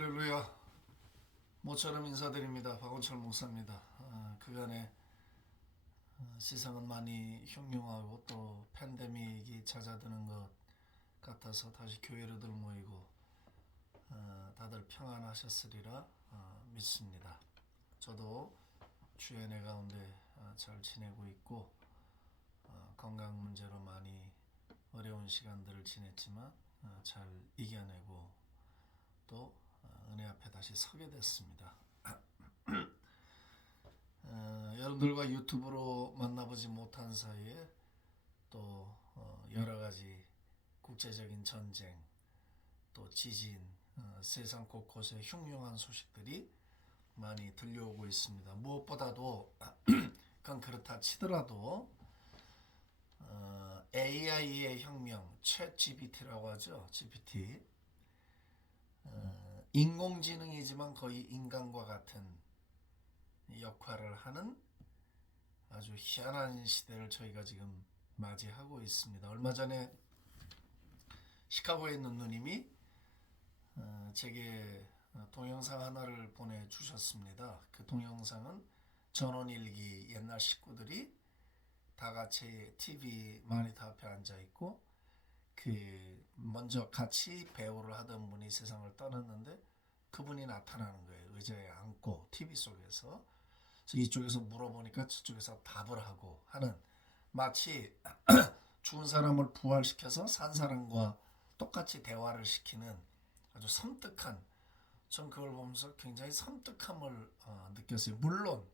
할렐루야. 모처럼 인사드립니다. 박원철 목사입니다. 그간에 세상은 많이 흉흉하고 또 팬데믹이 잦아드는 것 같아서 다시 교회로들 모이고 다들 평안하셨으리라 믿습니다. 저도 주의 은혜 가운데 잘 지내고 있고 건강 문제로 많이 어려운 시간들을 지냈지만 잘 이겨내고 또 은혜 앞에 다시 서게 됐습니다. 여러분들과 유튜브로 만나보지 못한 사이에 또 여러 가지 국제적인 전쟁, 또 지진, 세상 곳곳에 흉흉한 소식들이 많이 들려오고 있습니다. 무엇보다도 그건 그렇다 치더라도 AI의 혁명, 챗 GPT라고 하죠. GPT. 인공지능이지만 거의 인간과 같은 역할을 하는 아주 희한한 시대를 저희가 지금 맞이하고 있습니다. 얼마 전에 시카고에 있는 누님이 제게 동영상 하나를 보내주셨습니다. 그 동영상은 전원일기 옛날 식구들이 다 같이 TV 모니터 앞에 앉아있고 먼저 같이 배우를 하던 분이 세상을 떠났는데 그분이 나타나는 거예요. 의자에 앉고 TV 속에서. 그래서 이쪽에서 물어보니까 저쪽에서 답을 하고 하는, 마치 죽은 사람을 부활시켜서 산 사람과 똑같이 대화를 시키는 아주 섬뜩한, 전 그걸 보면서 굉장히 섬뜩함을 느꼈어요. 물론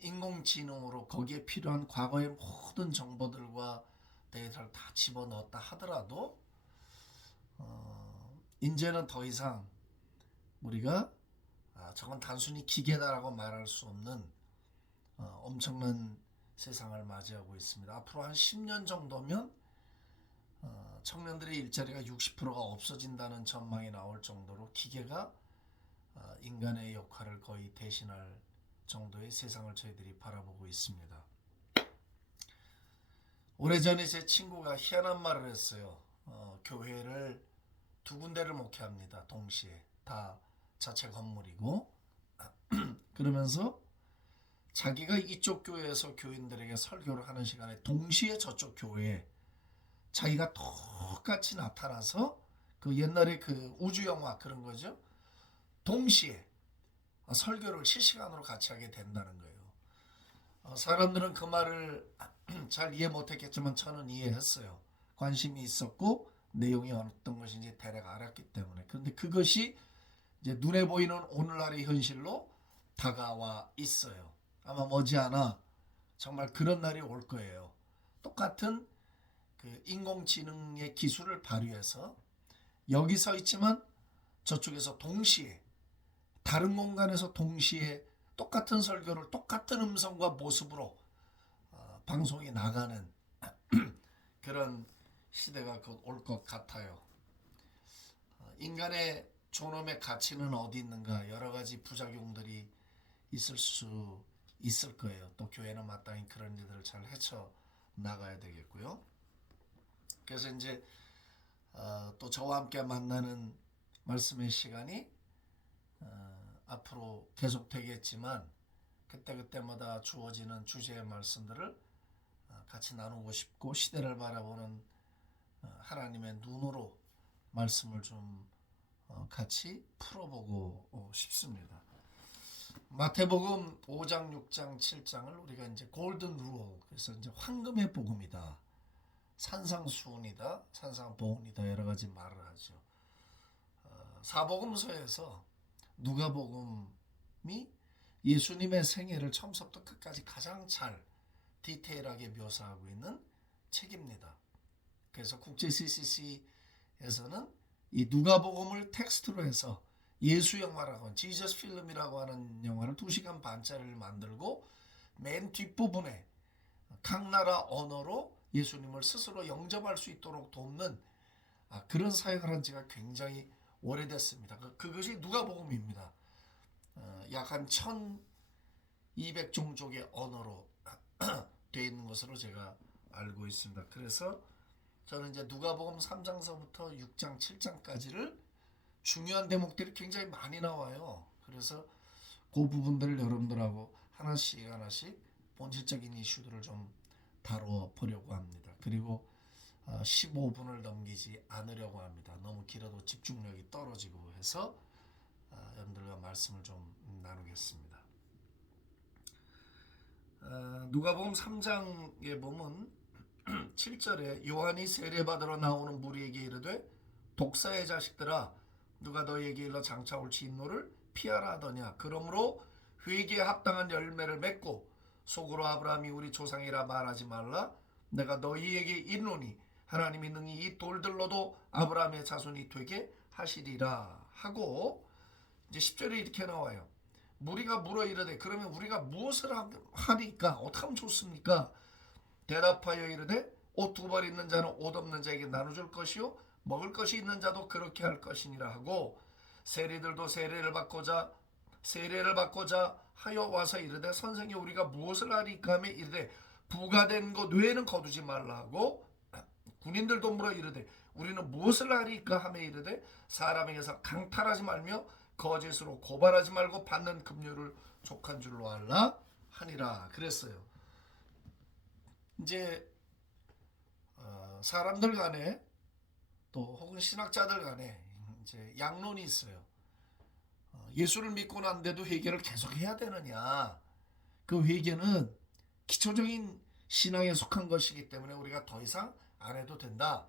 인공지능으로 거기에 필요한 과거의 모든 정보들과 데이터를 다 집어넣었다 하더라도 이제는 더 이상 우리가 저건 단순히 기계다라고 말할 수 없는 엄청난 세상을 맞이하고 있습니다. 앞으로 한 10년 정도면 청년들의 일자리가 60%가 없어진다는 전망이 나올 정도로 기계가 인간의 역할을 거의 대신할 정도의 세상을 저희들이 바라보고 있습니다. 오래전에 제 친구가 희한한 말을 했어요. 교회를 두 군데를 목회합니다. 동시에. 다 자체 건물이고. 그러면서 자기가 이쪽 교회에서 교인들에게 설교를 하는 시간에 동시에 저쪽 교회에 자기가 똑같이 나타나서, 그 옛날에 그 우주 영화 그런 거죠. 동시에 설교를 실시간으로 같이 하게 된다는 거예요. 사람들은 그 말을 잘 이해 못했겠지만 저는 이해했어요. 관심이 있었고 내용이 어떤 것인지 대략 알았기 때문에. 그런데 그것이 이제 눈에 보이는 오늘날의 현실로 다가와 있어요. 아마 머지않아 정말 그런 날이 올 거예요. 똑같은 그 인공지능의 기술을 발휘해서 여기 서 있지만 저쪽에서 동시에, 다른 공간에서 동시에 똑같은 설교를 똑같은 음성과 모습으로 방송이 나가는 그런 시대가 곧 올 것 같아요. 인간의 존엄의 가치는 어디 있는가, 여러 가지 부작용들이 있을 수 있을 거예요. 또 교회는 마땅히 그런 일들을 잘 헤쳐 나가야 되겠고요. 그래서 이제 또 저와 함께 만나는 말씀의 시간이 앞으로 계속 되겠지만 그때그때마다 주어지는 주제의 말씀들을 같이 나누고 싶고, 시대를 바라보는 하나님의 눈으로 말씀을 좀 같이 풀어보고 싶습니다. 마태복음 5장, 6장, 7장을 우리가 이제 골든 룰, 그래서 이제 황금의 복음이다, 산상수훈이다, 산상보훈이다, 여러 가지 말을 하죠. 사복음서에서 누가복음이 예수님의 생애를 처음부터 끝까지 가장 잘 디테일하게 묘사하고 있는 책입니다. 그래서 국제 CCC에서는 이 누가복음을 텍스트로 해서 예수 영화라고 하는, 지저스 필름이라고 하는 영화를 2시간 반짜리를 만들고 맨 뒷부분에 각 나라 언어로 예수님을 스스로 영접할 수 있도록 돕는 그런 사역을 한 지가 굉장히 오래됐습니다. 그것이 누가복음입니다. 약 한 1200종족의 언어로 되어 있는 것으로 제가 알고 있습니다. 그래서 저는 이제 누가복음 3장서부터 6장, 7장까지를 중요한 대목들이 굉장히 많이 나와요. 그래서 그 부분들을 여러분들하고 하나씩 하나씩 본질적인 이슈들을 좀 다뤄보려고 합니다. 그리고 15분을 넘기지 않으려고 합니다. 너무 길어도 집중력이 떨어지고 해서 여러분들과 말씀을 좀 나누겠습니다. 누가복음 3장에 보면 7절에 요한이 세례받으러 나오는 무리에게 이르되 독사의 자식들아 누가 너희에게 일러 장차 올 진노를 피하라 하더냐. 그러므로 회개에 합당한 열매를 맺고 속으로 아브라함이 우리 조상이라 말하지 말라. 내가 너희에게 이르노니 하나님이 능히 이 돌들로도 아브라함의 자손이 되게 하시리라 하고 이제 10절에 이렇게 나와요. 무리가 물어 이르되 그러면 우리가 무엇을 하니까 어떻게 하면 좋습니까? 대답하여 이르되 옷 두 벌 있는 자는 옷 없는 자에게 나눠줄 것이요 먹을 것이 있는 자도 그렇게 할 것이니라 하고 세리들도 세례를 받고자 하여 와서 이르되 선생님 우리가 무엇을 하리까 하며 이르되 부가된 것 외에는 거두지 말라 하고 군인들도 물어 이르되 우리는 무엇을 하리까 하며 이르되 사람에게서 강탈하지 말며 거짓으로 고발하지 말고 받는 급료를 족한 줄로 알라 하니라 그랬어요. 이제 사람들 간에 또 혹은 신학자들 간에 이제 양론이 있어요. 예수를 믿고 난데도 회개를 계속 해야 되느냐? 그 회개는 기초적인 신앙에 속한 것이기 때문에 우리가 더 이상 안 해도 된다.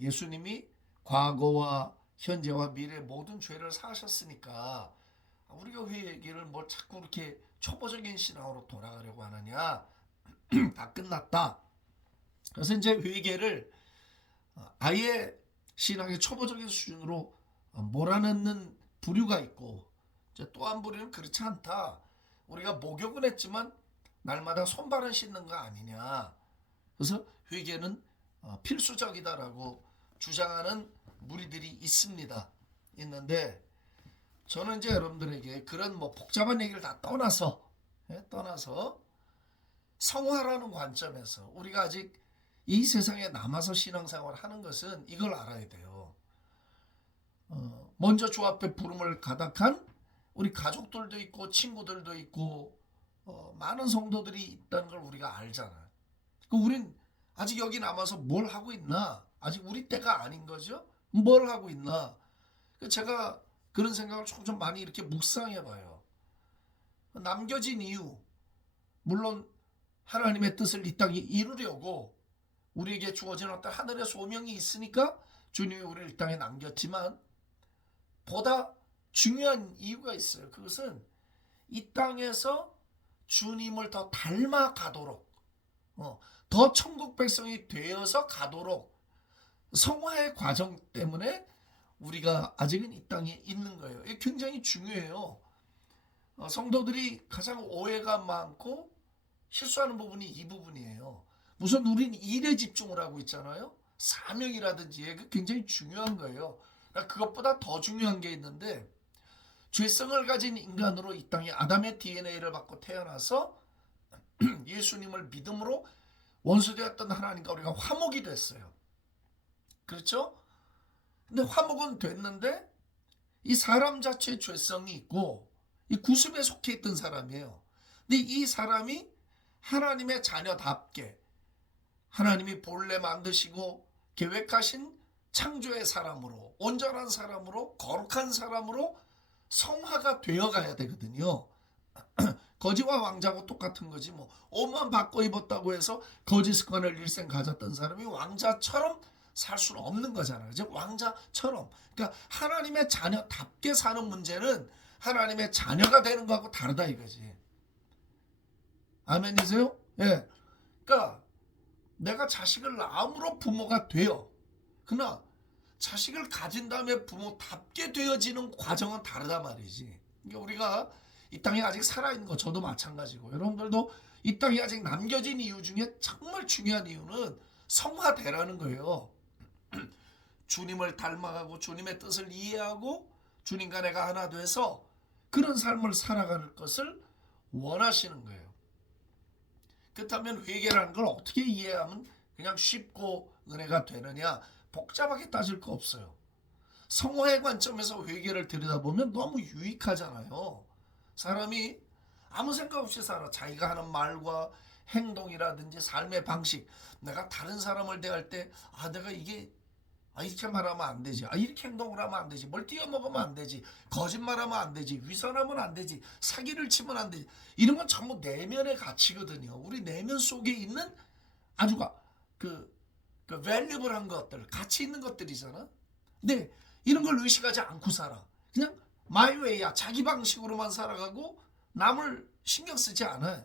예수님이 과거와 현재와 미래 모든 죄를 사하셨으니까 우리가 회개를 뭐 자꾸 이렇게 초보적인 신앙으로 돌아가려고 하느냐? 다 끝났다. 그래서 이제 회개를 아예 신앙의 초보적인 수준으로 몰아넣는 부류가 있고 이제 또 한 부류는 그렇지 않다. 우리가 목욕은 했지만 날마다 손발은 씻는 거 아니냐. 그래서 회개는 필수적이다라고 주장하는 무리들이 있습니다. 있는데 저는 이제 여러분들에게 그런 뭐 복잡한 얘기를 다 떠나서 성화라는 관점에서 우리가 아직 이 세상에 남아서 신앙생활을 하는 것은 이걸 알아야 돼요. 먼저 주 앞에 부름을 가닥한 우리 가족들도 있고 친구들도 있고 많은 성도들이 있다는 걸 우리가 알잖아요. 우린 아직 여기 남아서 뭘 하고 있나? 아직 우리 때가 아닌 거죠? 뭘 하고 있나? 제가 그런 생각을 좀 많이 이렇게 묵상해 봐요. 남겨진 이유, 물론 하나님의 뜻을 이 땅에 이루려고 우리에게 주어진 어떤 하늘의 소명이 있으니까 주님이 우리를 이 땅에 남겼지만 보다 중요한 이유가 있어요. 그것은 이 땅에서 주님을 더 닮아가도록 더 천국 백성이 되어서 가도록 성화의 과정 때문에 우리가 아직은 이 땅에 있는 거예요. 이게 굉장히 중요해요. 성도들이 가장 오해가 많고 실수하는 부분이 이 부분이에요. 우선 우린 일에 집중을 하고 있잖아요. 사명이라든지 굉장히 중요한 거예요. 그것보다 더 중요한 게 있는데 죄성을 가진 인간으로 이 땅에 아담의 DNA를 받고 태어나서 예수님을 믿음으로 원수되었던 하나님과 우리가 화목이 됐어요. 그렇죠? 근데 화목은 됐는데 이 사람 자체의 죄성이 있고 이 구습에 속해 있던 사람이에요. 근데 이 사람이 하나님의 자녀답게 하나님이 본래 만드시고 계획하신 창조의 사람으로 온전한 사람으로 거룩한 사람으로 성화가 되어가야 되거든요. 거지와 왕자하고 똑같은 거지 뭐 옷만 바꿔 입었다고 해서 거지 습관을 일생 가졌던 사람이 왕자처럼 살 수는 없는 거잖아요. 그죠? 왕자처럼. 그러니까 하나님의 자녀답게 사는 문제는 하나님의 자녀가 되는 거하고 다르다 이거지. 아멘이세요? 예. 그러니까 내가 자식을 낳음으로 부모가 돼요. 그러나 자식을 가진 다음에 부모답게 되어지는 과정은 다르단 말이지. 그러니까 우리가 이 땅에 아직 살아있는 거 저도 마찬가지고 여러분들도 이 땅에 아직 남겨진 이유 중에 정말 중요한 이유는 성화되라는 거예요. 주님을 닮아가고 주님의 뜻을 이해하고 주님과 내가 하나 돼서 그런 삶을 살아가는 것을 원하시는 거예요. 그렇다면 회개라는 걸 어떻게 이해하면 그냥 쉽고 은혜가 되느냐? 복잡하게 따질 거 없어요. 성화의 관점에서 회개를 들여다보면 너무 유익하잖아요. 사람이 아무 생각 없이 살아. 자기가 하는 말과 행동이라든지 삶의 방식, 내가 다른 사람을 대할 때 내가 이게 이렇게 말하면 안 되지. 이렇게 행동을 하면 안 되지. 뭘 띄어먹으면 안 되지. 거짓말하면 안 되지. 위선하면 안 되지. 사기를 치면 안 되지. 이런 건 전부 내면의 가치거든요. 우리 내면 속에 있는 아주 그 밸류블한 것들, 가치 있는 것들이잖아. 근데 이런 걸 의식하지 않고 살아. 그냥 마이웨이야. 자기 방식으로만 살아가고 남을 신경 쓰지 않아.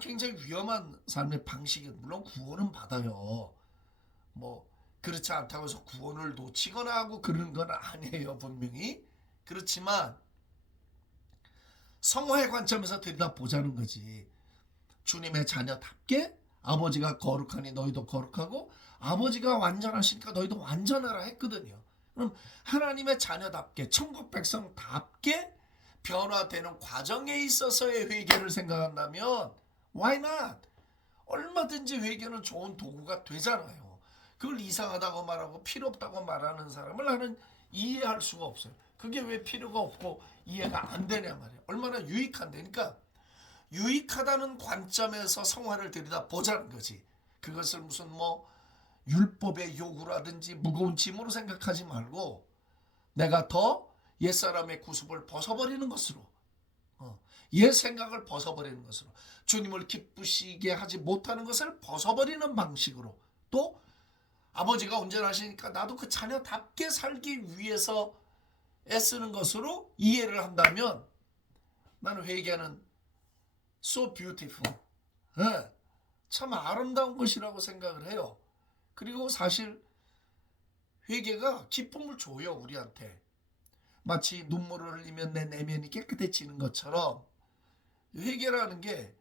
굉장히 위험한 삶의 방식이 물론 구원은 받아요. 뭐 그렇지 않다고 해서 구원을 놓치거나 하고 그런 건 아니에요. 분명히. 그렇지만 성화의 관점에서 들여다보자는 거지. 주님의 자녀답게 아버지가 거룩하니 너희도 거룩하고 아버지가 완전하시니까 너희도 완전하라 했거든요. 그럼 하나님의 자녀답게 천국 백성답게 변화되는 과정에 있어서의 회개를 생각한다면 why not? 얼마든지 회개는 좋은 도구가 되잖아요. 그걸 이상하다고 말하고 필요 없다고 말하는 사람을 나는 이해할 수가 없어요. 그게 왜 필요가 없고 이해가 안 되냐 말이에요. 얼마나 유익한데. 그러니까 유익하다는 관점에서 성화를 들여다보자는 거지. 그것을 무슨 율법의 요구라든지 무거운 짐으로 생각하지 말고 내가 더 옛사람의 구습을 벗어버리는 것으로 옛 생각을 벗어버리는 것으로 주님을 기쁘시게 하지 못하는 것을 벗어버리는 방식으로 또 아버지가 온전하시니까 나도 그 자녀답게 살기 위해서 애쓰는 것으로 이해를 한다면 나는 회개는 so beautiful. 참 아름다운 것이라고 생각을 해요. 그리고 사실 회개가 기쁨을 줘요. 우리한테. 마치 눈물을 흘리면 내 내면이 깨끗해지는 것처럼 회개라는 게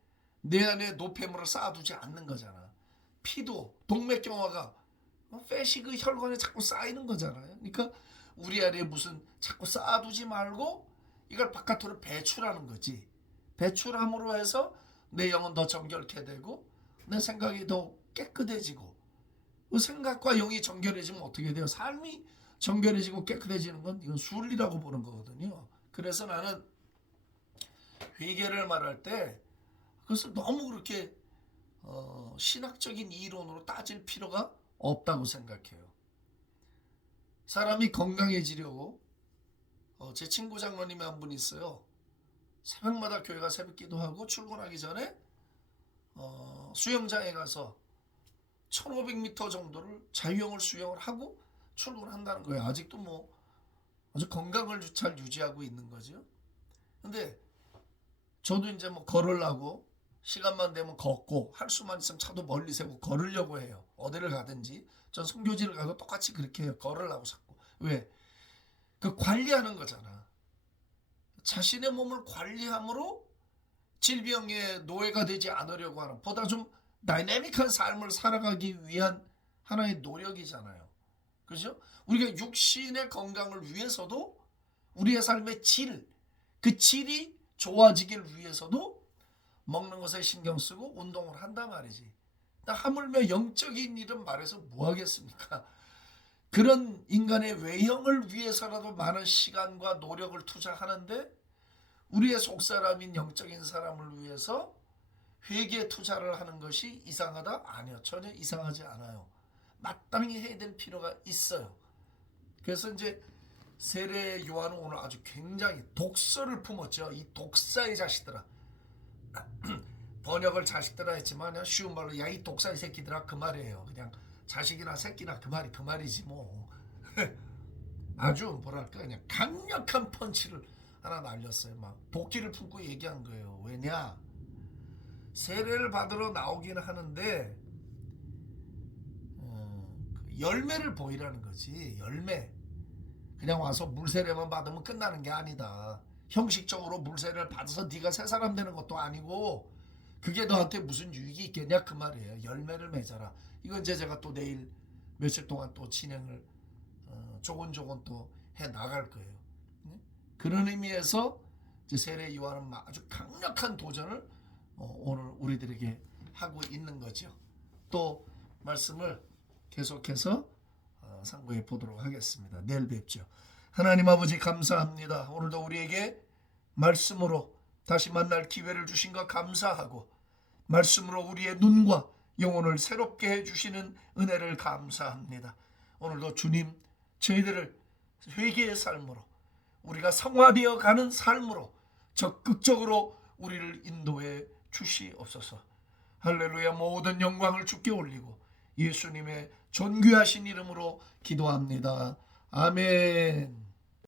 내 안에 노폐물을 쌓아두지 않는 거잖아. 피도 동맥경화가 패시 그 혈관에 자꾸 쌓이는 거잖아요. 그러니까 우리 안에 무슨 자꾸 쌓아두지 말고 이걸 바깥으로 배출하는 거지. 배출함으로 해서 내 영은 더 정결케 되고 내 생각이 더 깨끗해지고 그 생각과 영이 정결해지면 어떻게 돼요? 삶이 정결해지고 깨끗해지는 건 이건 순리라고 보는 거거든요. 그래서 나는 회개를 말할 때 그것을 너무 그렇게 신학적인 이론으로 따질 필요가 없다고 생각해요. 사람이 건강해지려고 제 친구 장로님이 한 분 있어요. 새벽마다 교회가 새벽 기도하고 출근하기 전에 수영장에 가서 1500m 정도를 자유형을 수영을 하고 출근한다는 거예요. 아직도 아주 건강을 잘 유지하고 있는 거죠. 근데 저도 이제 걸으려고 시간만 되면 걷고 할 수만 있으면 차도 멀리 세고 걸으려고 해요. 어디를 가든지 전 선교지를 가도 똑같이 그렇게 해요. 걸으려고 자꾸. 왜? 그 관리하는 거잖아. 자신의 몸을 관리함으로 질병의 노예가 되지 않으려고 하는 보다 좀 다이내믹한 삶을 살아가기 위한 하나의 노력이잖아요. 그죠? 우리가 육신의 건강을 위해서도 우리의 삶의 그 질이 좋아지길 위해서도 먹는 것에 신경 쓰고 운동을 한단 말이지. 하물며 영적인 일은 말해서 뭐 하겠습니까? 그런 인간의 외형을 위해서라도 많은 시간과 노력을 투자하는데 우리의 속사람인 영적인 사람을 위해서 회개에 투자를 하는 것이 이상하다? 아니요. 전혀 이상하지 않아요. 마땅히 해야 될 필요가 있어요. 그래서 이제 세례 요한은 오늘 아주 굉장히 독서를 품었죠. 이 독사의 자식들아. 번역을 자식들아 했지만 그냥 쉬운 말로 야 이 독사의 새끼들아 그 말이에요. 그냥 자식이나 새끼나 그 말이지 뭐. 아주 뭐랄까 그냥 강력한 펀치를 하나 날렸어요. 막 도끼를 품고 얘기한 거예요. 왜냐? 세례를 받으러 나오긴 하는데 그 열매를 보이라는 거지. 열매. 그냥 와서 물세례만 받으면 끝나는 게 아니다. 형식적으로 물세례를 받아서 네가 새 사람 되는 것도 아니고 그게 너한테 무슨 유익이 있겠냐 그 말이에요. 열매를 맺어라. 이건 이제 제가 또 내일 며칠 동안 또 진행을 조곤조곤 또 해 나갈 거예요. 그런 의미에서 이제 세례 요한은 아주 강력한 도전을 오늘 우리들에게 하고 있는 거죠. 또 말씀을 계속해서 상고해 보도록 하겠습니다. 내일 뵙죠. 하나님 아버지 감사합니다. 오늘도 우리에게 말씀으로 다시 만날 기회를 주신 것 감사하고 말씀으로 우리의 눈과 영혼을 새롭게 해주시는 은혜를 감사합니다. 오늘도 주님 저희들을 회개의 삶으로 우리가 성화되어 가는 삶으로 적극적으로 우리를 인도해 주시옵소서. 할렐루야. 모든 영광을 주께 올리고 예수님의 존귀하신 이름으로 기도합니다. 아멘.